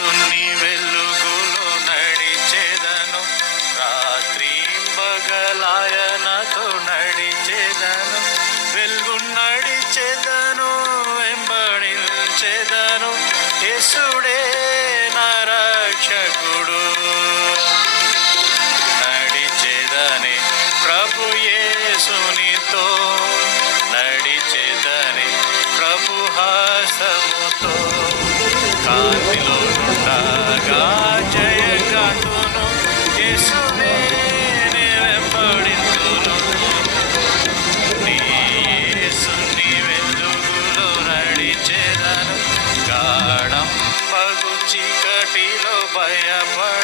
యేసుని వెలుగులో నడిచెదను, రాత్రి పగలాయనతో నడిచెదను, వెలుగు నడిచెదను, వెంబడించెదను, యేసుడే నా రక్షకుడు. నడిచెదనే ప్రభు యేసునితో, నడిచెదనే ప్రభు హస్తముతో, కాంతిలో నుండగా జయగాతును, యేసునే నే వెంబడింతును. నీ యేసుని వెలుగులో నడిచెదను, గాఢం మగు చీకటిలో భయపడ